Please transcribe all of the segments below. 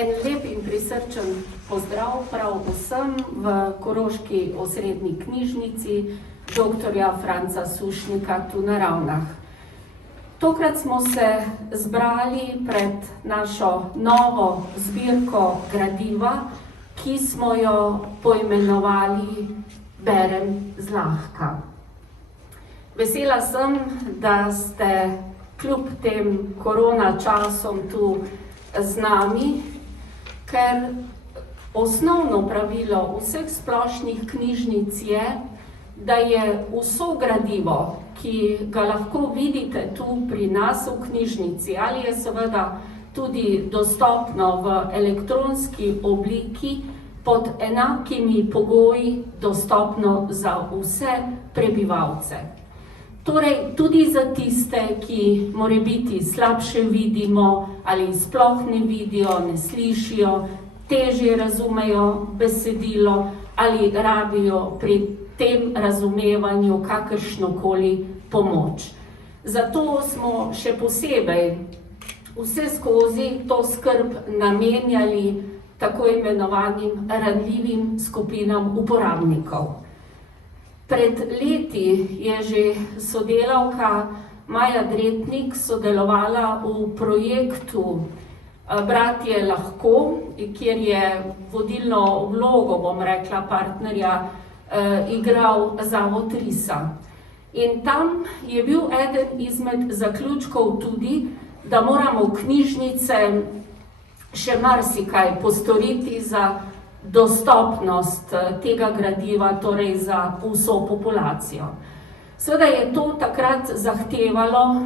En lep in prisrčen pozdrav prav vsem v Koroški osrednji knjižnici dr. Franca Sušnika tu na Ravnah. Tokrat smo se zbrali pred našo novo zbirko gradiva, ki smo jo poimenovali Berem zlahka. Vesela sem, da ste kljub tem korona časom tu z nami, ker osnovno pravilo vseh splošnih knjižnic je, da je vso gradivo, ki ga lahko vidite tu pri nas v knjižnici, ali je seveda tudi dostopno v elektronski obliki, pod enakimi pogoji dostopno za vse prebivalce. Torej, tudi za tiste, ki morebiti slabše vidimo ali sploh ne vidijo, ne slišijo, težje razumejo besedilo ali rabijo pri tem razumevanju kakršnokoli pomoč. Zato smo še posebej vse skozi to skrb namenjali tako imenovanim ranljivim skupinam uporabnikov. Pred leti je že sodelavka Maja Dretnik sodelovala v projektu Bratje lahko, kjer je vodilno vlogo, bom rekla, partnerja igral Zavod Risa. In tam je bil eden izmed zaključkov tudi, da moramo knjižnice še marsikaj postoriti za dostopnost tega gradiva, torej za vso populacijo. Seveda je to takrat zahtevalo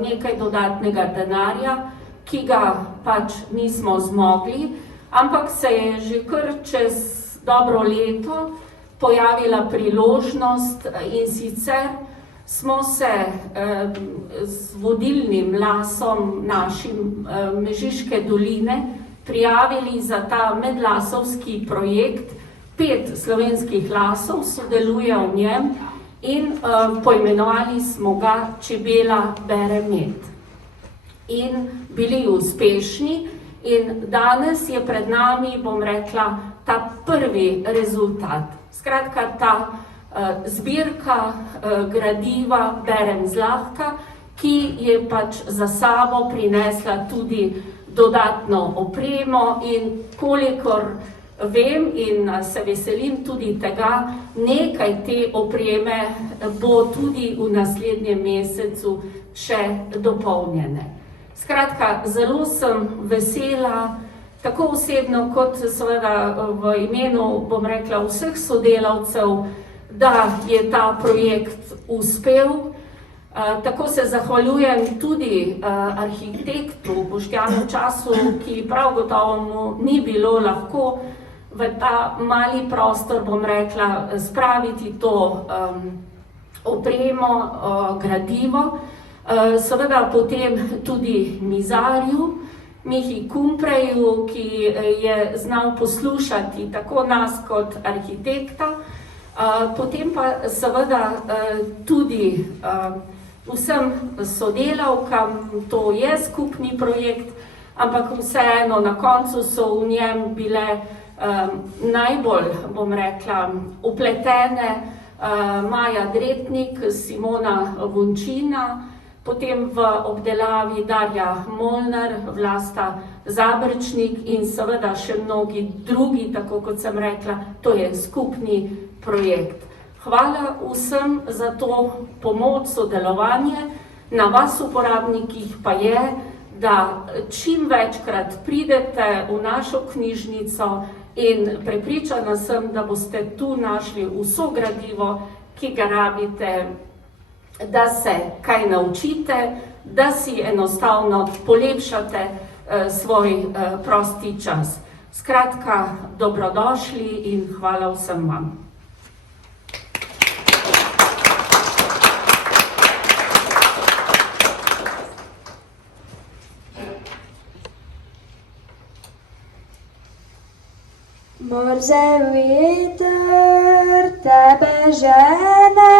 nekaj dodatnega denarja, ki ga pač nismo zmogli, ampak se je že kar čez dobro leto pojavila priložnost in sicer smo se z vodilnim lasom našim Mežiške doline prijavili za ta medlasovski projekt. 5 slovenskih lasov sodeluje v njem in poimenovali smo ga Čebela bere med. In bili uspešni in danes je pred nami, bom rekla, ta prvi rezultat. Skratka, ta zbirka gradiva Berem zlahka, ki je pač za sabo prinesla tudi dodatno opremo in kolikor vem in se veselim tudi tega, nekaj te opreme bo tudi v naslednjem mesecu še dopolnjene. Skratka, zelo sem vesela, tako osebno kot seveda v imenu, bom rekla, vseh sodelavcev, da je ta projekt uspel. Tako se zahvaljujem tudi arhitektu Boštjanu Času, ki prav gotovo mu ni bilo lahko v ta mali prostor, bom rekla, spraviti to opremo, gradivo. Seveda potem tudi mizarju, Mihi Kumpreju, ki je znal poslušati tako nas kot arhitekta, potem pa seveda tudi vsem sodelavkam, to je skupni projekt, ampak vseeno na koncu so v njem bile najbolj, bom rekla, upletene Maja Dretnik, Simona Vončina, potem v obdelavi Darja Molnar, Vlasta Zabrčnik in seveda še mnogi drugi, tako kot sem rekla, to je skupni projekt. Hvala vsem za to pomoč, sodelovanje, na vas uporabnikih pa je, da čim večkrat pridete v našo knjižnico in prepričana sem, da boste tu našli vso gradivo, ki ga rabite, da se kaj naučite, da si enostavno polepšate svoj prosti čas. Skratka, dobrodošli in hvala vsem vam. Mrzel veter tebe žene,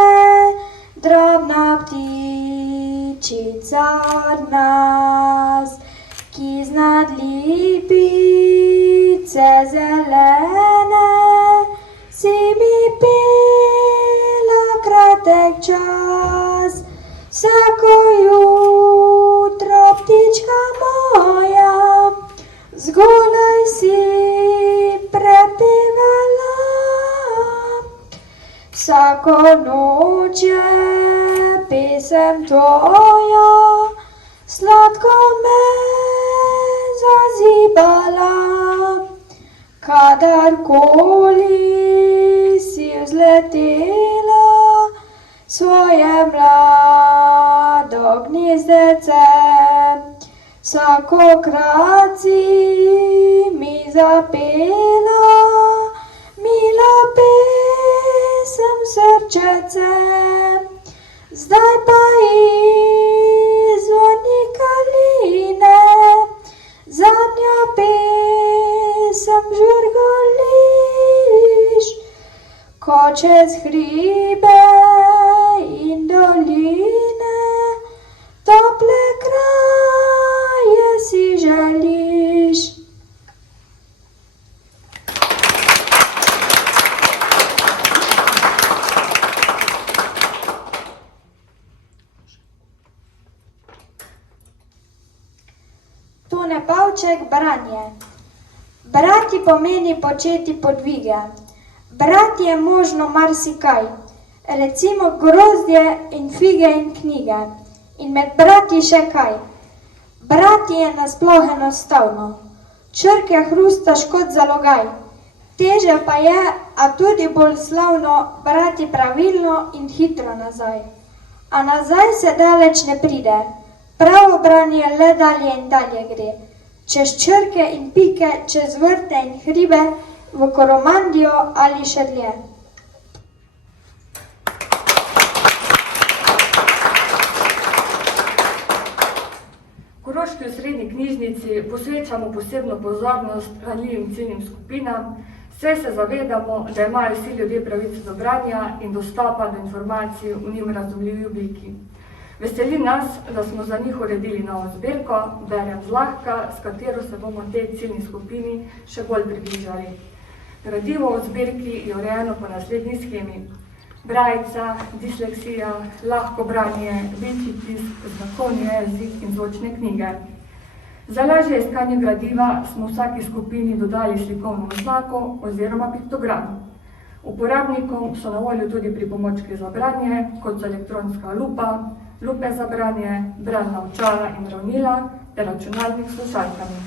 drobna ptičica od nas, ki ki znad lipice zelene, si mi pela kratek čas, vsako jutro, ptička moja, zgodaj si prepevala. Vsako noč je pesem tvoja, sladko me zazibala. Kadarkoli si vzletela svoje mlado gnezdece, vsakokrat si mi zapela mila pesem srčece. Zdaj pa izzvoni kaline, zadnja pesem žvrgoliš, ko čez hribe in doline tople kraje si želiš. Tone Pavček, branje. Brati pomeni početi podvige. Brati je možno marsikaj, recimo grozdje in fige in knjige. In med brati še kaj. Brati je nasploh enostavno. Črke hrustaš kot zalogaj. Teže pa je, a tudi bolj slavno, brati pravilno in hitro nazaj. A nazaj se daleč ne pride. Pravo branje le dalje in dalje gre. Čez črke in pike, čez vrte in hribe, v Koromandijo ali še dlje. V Koroški osrednji knjižnici posvečamo posebno pozornost ranljivim ciljnim skupinam, saj se zavedamo, da imajo vsi ljudje pravico do branja in dostopa do informacij v njim razumljivi obliki. Veseli nas, da smo za njih uredili novo zbirko Berem zlahka, s katero se bomo tej ciljni skupini še bolj približali. Gradivo v zbirki je urejeno po naslednji shemi: brajica, disleksija, lahko branje, večji tisk, znakovni jezik in zvočne knjige. Za lažje iskanje gradiva smo vsaki skupini dodali slikovno oznako oziroma piktogram. Uporabnikom so na voljo tudi pripomočki za branje, kot so elektronska lupa, lupe za branje, bralna očala in ravnila ter računalnik s slušalkami.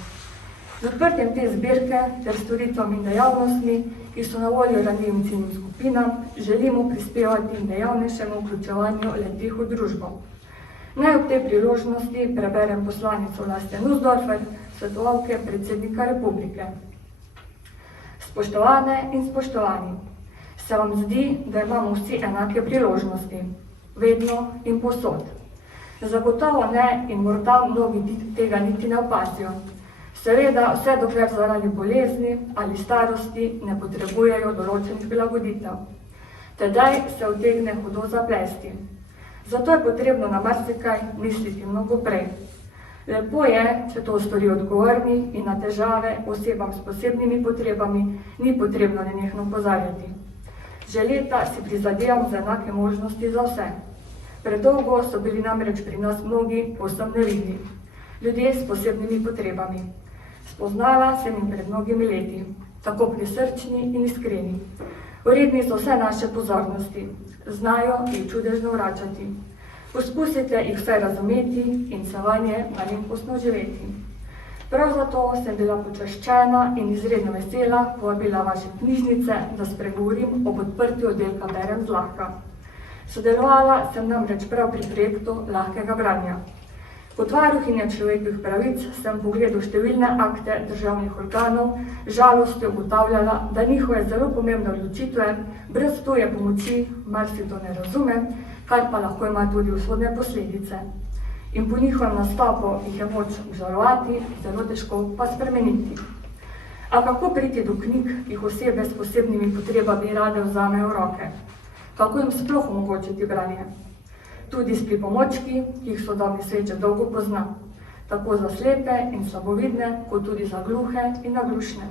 Z odprtjem te zbirke ter storitvami in dejavnostmi, ki so na voljo ranljivim ciljnim skupinam, želimo prispevati in dejavnejšemu vključevanju le-teh v družbo. Naj ob tej priložnosti preberem poslanico Vlaste Nussdorfer, svetovalke predsednika Republike. Spoštovane in spoštovani, se vam zdi, da imamo vsi enake priložnosti? Vedno in povsod. Zagotovo ne in morda mnogi tega niti ne opazijo. Seveda, vse dokler zaradi bolezni ali starosti ne potrebujejo določenih prilagoditev. Tedaj se utegne hudo zaplesti. Zato je potrebno na marsikaj misliti mnogo prej. Lepo je, če to stori odgovorni in na težave osebam s posebnimi potrebami ni potrebno nenehno opozarjati. Že leta si prizadevam za enake možnosti za vse. Predolgo so bili namreč pri nas mnogi povsem nevidni. Ljudje s posebnimi potrebami. Spoznala sem jih pred mnogimi leti, tako prisrčni in iskreni. Vredni so vse naše pozornosti, znajo jih čudežno vračati. Poskusite jih vse razumeti in se vanje malenkostno živeti. Prav zato sem bila počaščena in izredno vesela povabila vaše knjižnice, da spregovorim ob odprtju oddelka Berem zlahka. Sodelovala sem namreč prav pri projektu lahkega branja. Kot varuhinja človekovih pravic sem v pogledu številne akte državnih organov z žalostjo ugotavljala, da njihove zelo pomembne odločitve brez tuje pomoči marsikdo ne razume, kar pa lahko ima tudi usodne posledice. In po njihovem nastopu jih je moč obžalovati, zelo težko pa spremeniti. A kako priti do knjig, ki jih osebe s posebnimi potrebami rade vzamejo v roke? Kako jim sploh omogočiti branje? Tudi s pripomočki, ki jih sodobni svet že dolgo pozna. tako za slepe in slabovidne, kot tudi za gluhe in naglušne.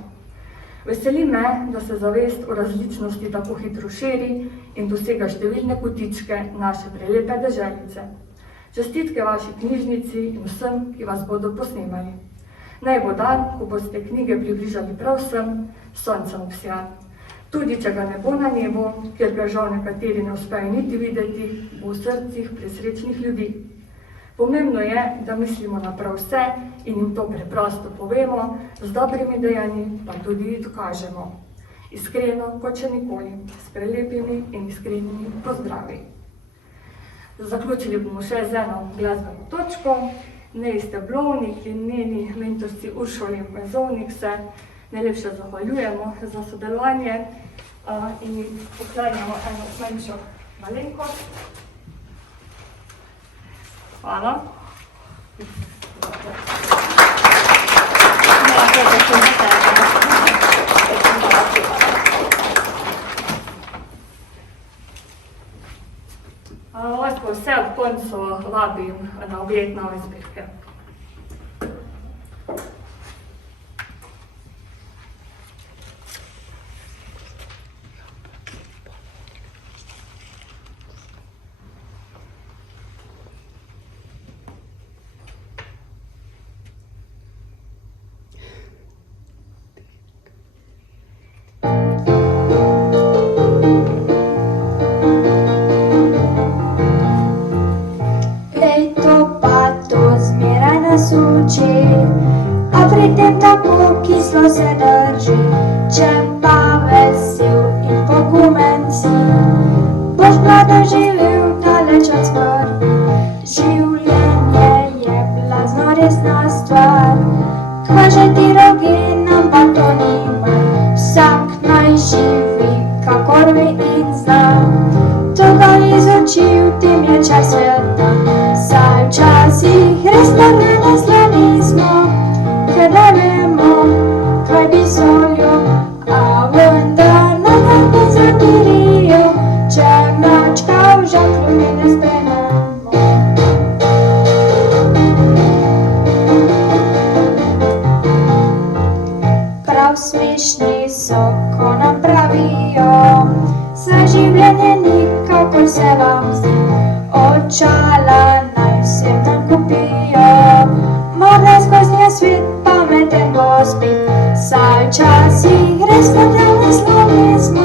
Veseli me, da se zavest o različnosti tako hitro širi in dosega številne kotičke naše prelepe deželice. Čestitke vaši knjižnici in vsem, ki vas bodo posnemali. Naj bo dan, ko boste knjige približali prav vsem, soncem obsijan. Tudi, če ga ne bo na nebu, ker ga žal nekateri ne uspejo niti videti, bo v srcih presrečnih ljudi. Pomembno je, da mislimo na prav vse in jim to preprosto povemo, z dobrimi dejanji pa tudi dokažemo. Iskreno, kot še nikoli, s prelepimi in iskrenimi pozdravi. Zaključili bomo še z eno glasbeno točko. Neji Steblovnik in njeni mentorci Uršuli Mezovnik se najlepše zahvaljujemo za sodelovanje in poklanjamo eno manjšo malenkost. Hvala. Vas pa vse ob koncu vabim na ogled nove zbirke. A pri tem tako kislo se drži, če pa vesel in pogumen si, boš mlado živel daleč od smrti. Življenje je blazno resna stvar, kaže ti rogi, nam pa to nima. Vsak naj živi, kakor ve in zna, to ga izučil, tem je čas sveta. Saj včasih res ne nasloni smo, ker ne vemo, kaj bi soljo, a vendar nam ne zamirijo, če mačka v žaklju ne zbenemo. Prav smešni so, ko nam pravijo, za življenje nikakor se vam zdi, očala naj vsem nam kupijo, morda skozi svet pameten bo spet, saj včasih res ne nasloni smo.